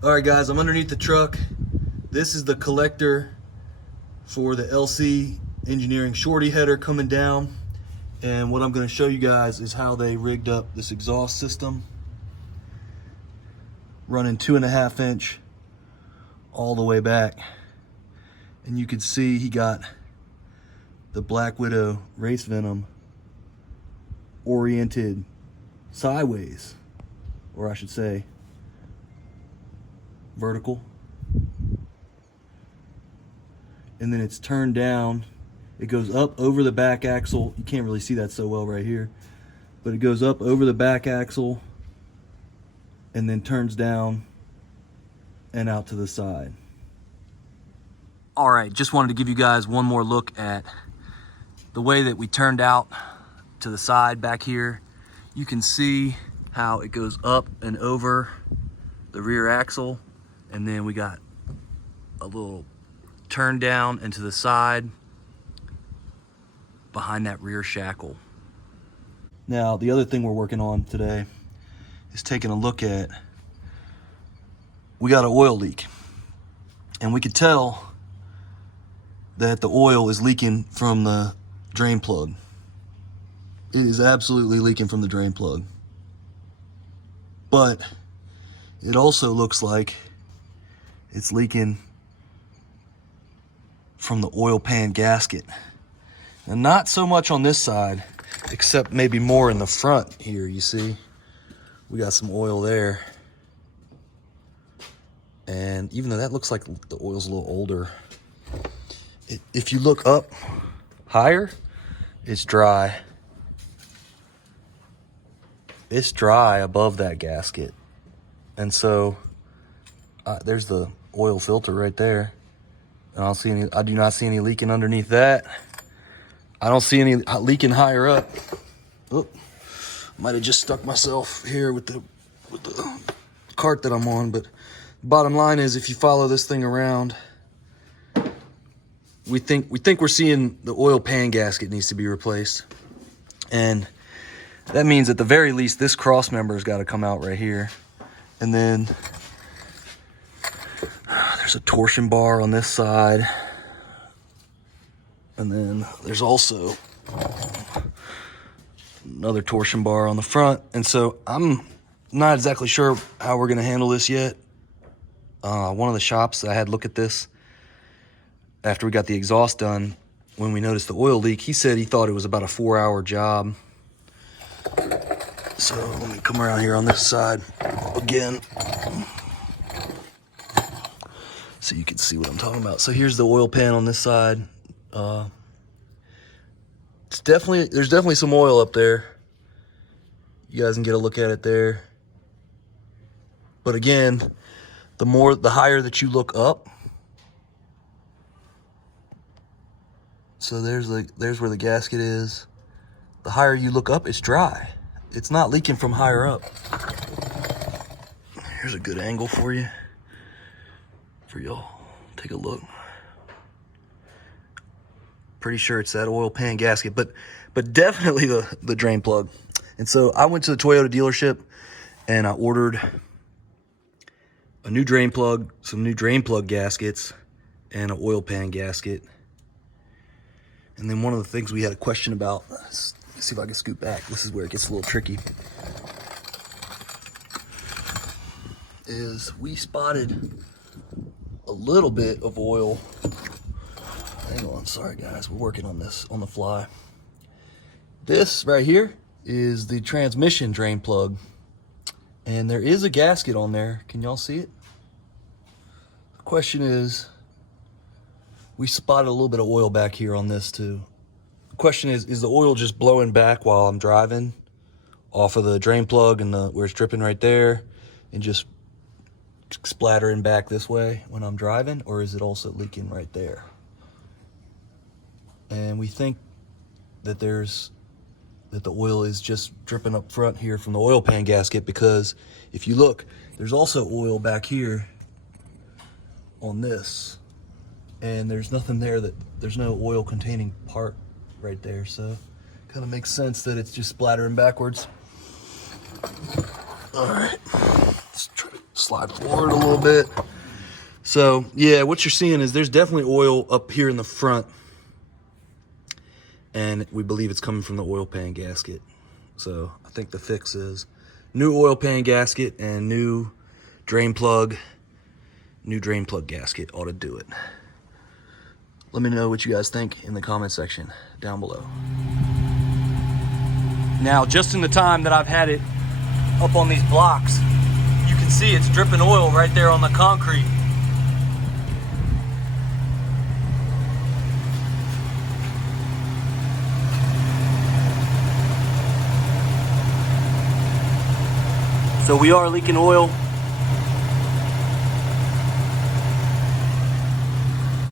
All right, guys, I'm underneath the truck. This is the collector for the LC Engineering shorty header coming down. And what I'm going to show you guys is how they rigged up this exhaust system. Running 2.5 inch all the way back. And you can see he got the Black Widow Race Venom oriented sideways, or I should say vertical, and then it's turned down. It goes up over the back axle. You can't really see that so well right here, but it goes up over the back axle and then turns down and out to the side. All right, just wanted to give you guys one more look at the way that we turned out to the side back here. You can see how it goes up and over the rear axle, and then we got a little turn down and to the side behind that rear shackle. Now, the other thing we're working on today is taking a look at, we got an oil leak, and we could tell that the oil is leaking from the drain plug. It is absolutely leaking from the drain plug. But it also looks like it's leaking from the oil pan gasket. And not so much on this side, except maybe more in the front here, you see. We got some oil there. And even though that looks like the oil's a little older, if you look up higher, it's dry. It's dry above that gasket. And so there's the oil filter right there. And I do not see any leaking underneath that. I don't see any leaking higher up. Oh, might have just stuck myself here with the cart that I'm on, but bottom line is, if you follow this thing around, we think we're seeing the oil pan gasket needs to be replaced. And that means at the very least this cross member's got to come out right here. And then there's a torsion bar on this side. And then there's also another torsion bar on the front. And so I'm not exactly sure how we're going to handle this yet. One of the shops that I had look at this after we got the exhaust done, when we noticed the oil leak, he said he thought it was about a 4-hour job. So let me come around here on this side again so you can see what I'm talking about. So here's the oil pan on this side. There's definitely some oil up there. You guys can get a look at it there. But again, the higher that you look up, so there's where the gasket is. The higher you look up, it's dry. It's not leaking from higher up. Here's a good angle for you, for y'all. Take a look. Pretty sure it's that oil pan gasket, but definitely the drain plug. And so I went to the Toyota dealership and I ordered a new drain plug, some new drain plug gaskets, and an oil pan gasket. And then one of the things we had a question about, let's see if I can scoot back. This is where it gets a little tricky. Is we spotted a little bit of oil. Hang on, sorry guys, we're working on this on the fly. This right here is the transmission drain plug. And there is a gasket on there. Can y'all see it? The question is, we spotted a little bit of oil back here on this too. The question is the oil just blowing back while I'm driving off of the drain plug and where it's dripping right there and just splattering back this way when I'm driving, or is it also leaking right there? And we think that the oil is just dripping up front here from the oil pan gasket, because if you look, there's also oil back here on this, and there's nothing there, there's no oil containing part right there, so kind of makes sense that it's just splattering backwards. All right, let's try to slide forward a little bit. So yeah, what you're seeing is there's definitely oil up here in the front, and we believe it's coming from the oil pan gasket. So I think the fix is new oil pan gasket and new drain plug gasket ought to do it. Let me know what you guys think in the comment section down below. Now, just in the time that I've had it up on these blocks, you can see it's dripping oil right there on the concrete. So we are leaking oil